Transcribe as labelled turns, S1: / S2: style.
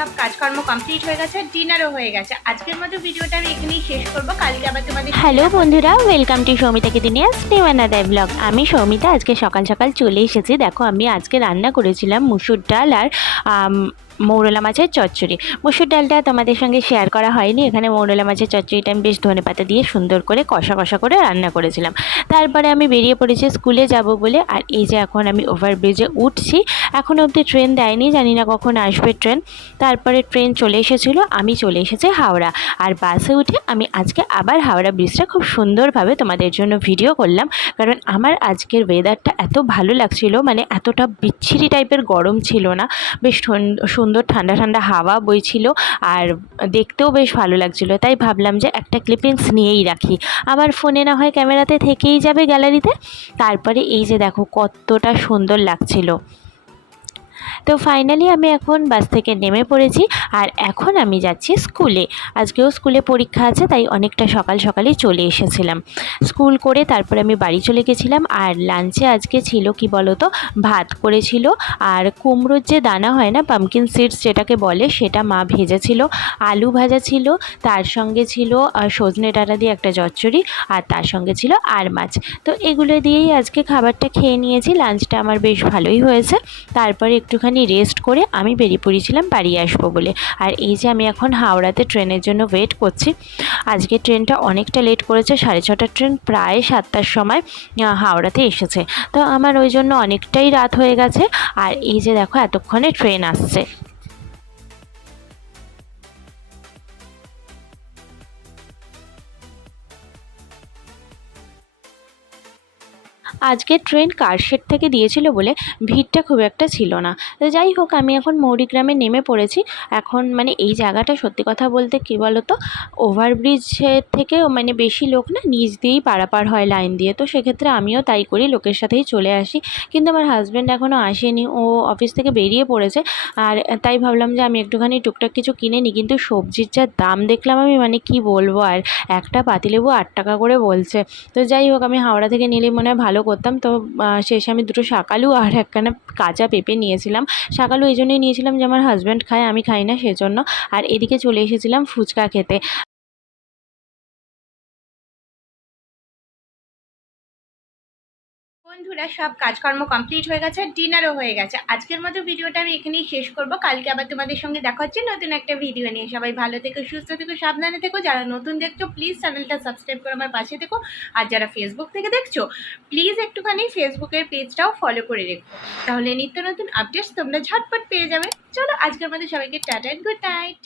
S1: সব কাজকর্ম কমপ্লিট হয়ে গেছে ডিনারও হয়ে গেছে। আজকের মতো ভিডিওটা আমি এখানেই শেষ করব। কালকে আবার তোমাদের
S2: হ্যালো বন্ধুরা ওয়েলকাম টু সৌমিতা কিদিনিয়াস দেয় ব্লগ আমি সৌমিতা আজকে সকাল সকাল চলে এসেছি। দেখো আমি আজকে রান্না করেছিলাম মুসুর ডাল আর মৌরলা মাছের চচ্চড়ি। মসুর ডালটা তোমাদের সঙ্গে শেয়ার করা হয়নি। এখানে মৌরলা মাছের চচ্চড়িটা আমি বেশ ধনে পাতা দিয়ে সুন্দর করে কষা কষা করে রান্না করেছিলাম। তারপরে আমি বেরিয়ে পড়েছি স্কুলে যাব বলে, আর এই যে এখন আমি ওভারব্রিজে উঠছি। এখন অবধি ট্রেন দেয়নি, জানি না কখন আসবে ট্রেন তারপরে ট্রেন চলে এসেছিল, আমি চলে এসেছি হাওড়া। আর বাসে উঠে আমি আজকে আবার হাওড়া ব্রিজটা খুব সুন্দরভাবে তোমাদের জন্য ভিডিও করলাম। কারণ আমার আজকের ওয়েদারটা এত ভালো লাগছিল মানে এতটা বিচ্ছিরি টাইপের গরম ছিল না। বেশ ঠন- সুন্দর ঠান্ডা ঠান্ডা হাওয়া বইছিল আর দেখতেও বেশ ভালো লাগছিল। তাই ভাবলাম যে একটা ক্লিপিংস নিয়েই রাখি। আমার ফোনে না হয় ক্যামেরাতে থেকেই যাবে গ্যালারিতে তারপরে এই যে দেখো কতটা সুন্দর লাগছিল। তো ফাইনালি আমি এখন বাস থেকে নেমে পড়েছি আর এখন আমি যাচ্ছি স্কুলে আজকেও স্কুলে পরীক্ষা আছে, তাই অনেকটা সকাল সকালেই চলে এসেছিলাম। স্কুল করে তারপর আমি বাড়ি চলে গেছিলাম আর লাঞ্চে আজকে ছিল কি বলতো, ভাত করেছিল। আর কুমড়োর যে দানা হয় না পামকিন সিডস যেটাকে বলে, সেটা মা ভেজেছিল। আলু ভাজা ছিল, তার সঙ্গে ছিল সজনে ডাঁটা দিয়ে একটা চচ্চড়ি, আর তার সঙ্গে ছিল আর মাছ। তো এগুলো দিয়েই আজকে খাবারটা খেয়ে নিয়েছি লাঞ্চটা আমার বেশ ভালোই হয়েছে। তারপরে একটুখানি রেস্ট করে আমি বেরিয়ে পড়েছিলাম বাড়ি আসব বলে। আর এই যে আমি এখন হাওড়াতে ট্রেনের জন্য ওয়েট করছি, আজকে ট্রেনটা অনেকটা লেট করেছে, সাড়ে ছটার ট্রেন প্রায় সাতটার সময় হাওড়াতে এসেছে। তো আমার ওই জন্য অনেকটাই রাত হয়ে গেছে। আর এই যে দেখো এতক্ষণে ট্রেন আসছে। আজকে ট্রেন কারশেড থেকে দিয়েছিল বলে ভিড়টা খুব একটা ছিল না। তো যাই হোক, আমি এখন মৌরিগ্রামে নেমে পড়েছি। এখন মানে এই জায়গাটা সত্যি কথা বলতে কী বলো তো ওভারব্রিজের থেকেও মানে বেশি লোক না নিচ দিয়েই পারাপার হয় লাইন দিয়ে। তো সেক্ষেত্রে আমিও তাই করি, লোকের সাথেই চলে আসি। কিন্তু আমার হাজব্যান্ড এখনও আসেনি, ও অফিস থেকে বেরিয়ে পড়েছে। আর তাই ভাবলাম যে আমি একটুখানি টুকটাক কিছু কিনে নিই, কিন্তু সবজির যা দাম দেখলাম আমি মানে কি বলব? আর একটা পাতিলেবু আট টাকা করে বলছে। তো যাই হোক, আমি হাওড়া থেকে নিলে মনে হয় ভালো করতাম। তো শেষে আমি দুটো শাকালু আর একখানা কাঁচা পেঁপে নিয়েছিলাম। শাকালু এই জন্যই নিয়েছিলাম যে, আমার হাজব্যান্ড খায়, আমি খাই না সেজন্য। আর এদিকে চলে এসেছিলাম ফুচকা খেতে।
S1: বন্ধুরা, সব কাজকর্ম কমপ্লিট হয়ে গেছে ডিনারও হয়ে গেছে। আজকের মতো ভিডিওটা আমি এখানেই শেষ করব। কালকে আবার তোমাদের সঙ্গে দেখা হচ্ছে নতুন একটা ভিডিও নিয়ে। সবাই ভালো থেকো, সুস্থ থেকো, সাবধানে থেকো। যারা নতুন দেখছ প্লিজ চ্যানেলটা সাবস্ক্রাইব করে আমার পাশে থেকো। আর যারা ফেসবুক থেকে দেখছ প্লিজ একটুখানি ফেসবুকের পেজটাও ফলো করে রেখো। তাহলে নিত্য নতুন আপডেটস তোমরা ঝটপট পেয়ে যাবে। চলো, আজকের মতো সবাইকে টাটা গুড নাইট